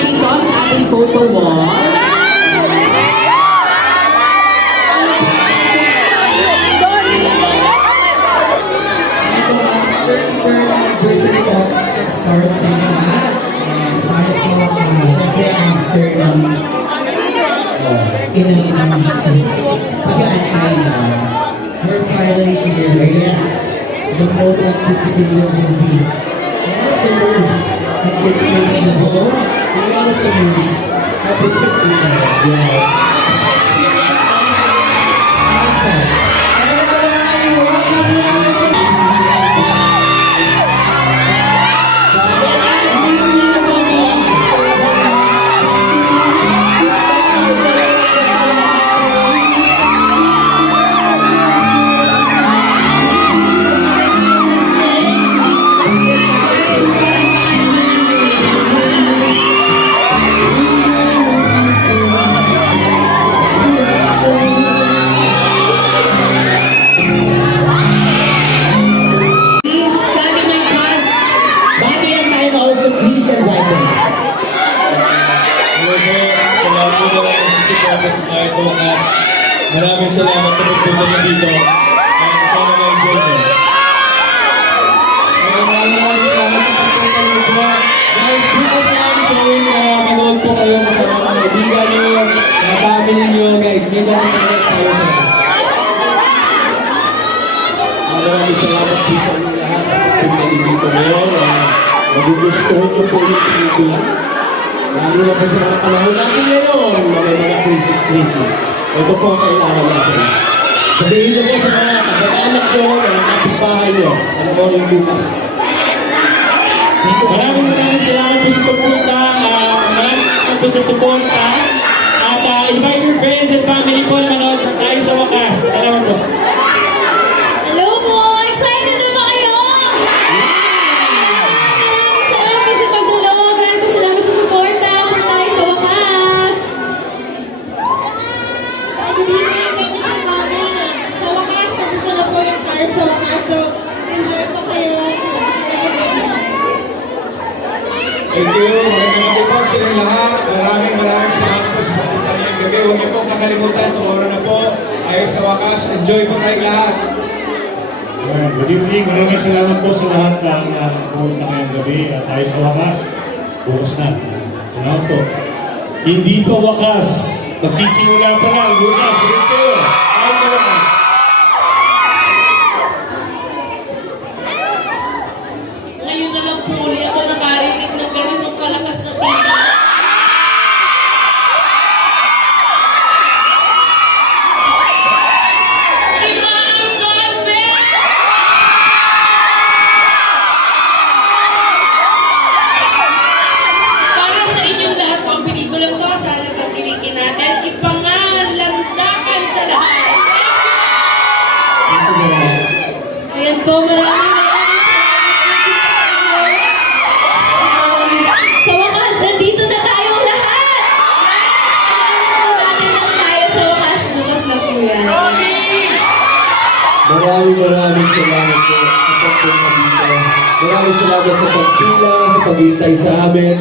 dito sa ating photo wall. Anniversary of Star Cinema. And para sa kasi after ng ilang pag-aantay na we're finally here. Yes, the most anticipated movie. One of the most anticipated the most. One of the most anticipated. Yes. Maraming salamat sa pagpunta niyo dito. And sana ma-enjoy niyo. Maraming salamat sa pagpunta niyo dito. Guys, bukas na ang showing manood po kayo kasama mga kaibigan niyo, mga family niyo. Guys, may mga salamat tayo sa lahat. Maraming salamat po sa inyo lahat sa pagpunta niyo dito ngayon. Magugustuhan niyo po yung pelikula. Lalo na po sa mga panahon natin ngayon, mga crisis. Ito po ang kailangan natin. Sabihin niyo po sa mga kapag-anak nyo, mga kapitbahay nyo, ano po rin bukas. Maraming salamat po sa pagpunta, maraming po sa suporta, at invite your friends and family po na manood tayo sa wakas. Salamat po. Hello po! Excited na ba kayo? Maraming salamat po sa pagdalo. Maraming po salamat sa suporta. Punta tayo sa wakas. Sa wakas, nandito na po yung tayo sa wakas. So, enjoy po kayo. Thank you. Magandang gabi po sa inyo lahat. Maraming salamat po sa pagpunta ngayong gabi. Huwag niyo pong kakalimutan. Tomorrow na po. Tayo sa wakas. Enjoy po tayo lahat. Good evening. Maraming salamat po sa lahat ng pumunta ngayong gabi. At tayo sa wakas. Bukas na. Salamat po. Hindi pa wakas. Magsisimula pa lang. Bukas. Dito. Tayo sa wakas. Ngayon na lang po ulit ako nakarinig ng ganitong kalakas na tita. Para sa inyong lahat po ang pelikulang to, sana gagawin natin ipangalandakan sa lahat. Ayan po, maraming sa wakas, nandito na tayong lahat! Natin lang tayo sa wakas, bukas na po yan. Maraming salamat po sa pagpunta dito. Maraming salamat sa pagpila, sa paghihintay sa amin.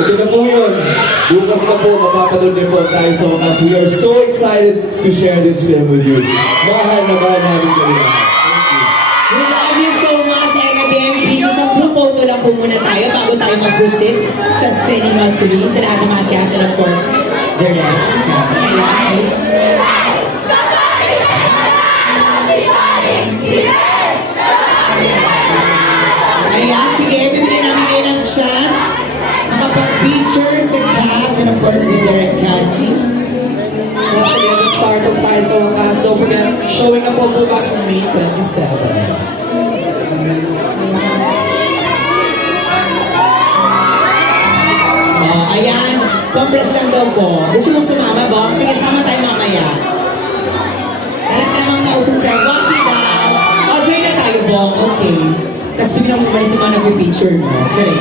Ito na po yun. Bukas na po, mapapanood din po tayo sa wakas. We are so excited to share this film with you. Mahal na mahal namin kayo lahat. We love you so much, and again, please, isang photo lang po muna tayo bago tayo mag-proceed sa Cinema 3, sa lahat ng mga cast, and of course, the rest. Ayan, please. Ayan, sige, bibigyan namin kayo ng chance makapag-feature sa cast, and of course, with Derek Canty. Once again, the stars of tayo sa wakas. Don't forget, showing up po bukas ng May 27. Ayan, compress lang daw po. Gusto mong sumama, Bong? Sige, sama tayo mamaya. Alam ka namang nautong sa Waki daw. O, join na tayo, Bong. Okay. Tapos biglang mo ba yung mga nag-picture mo? Join.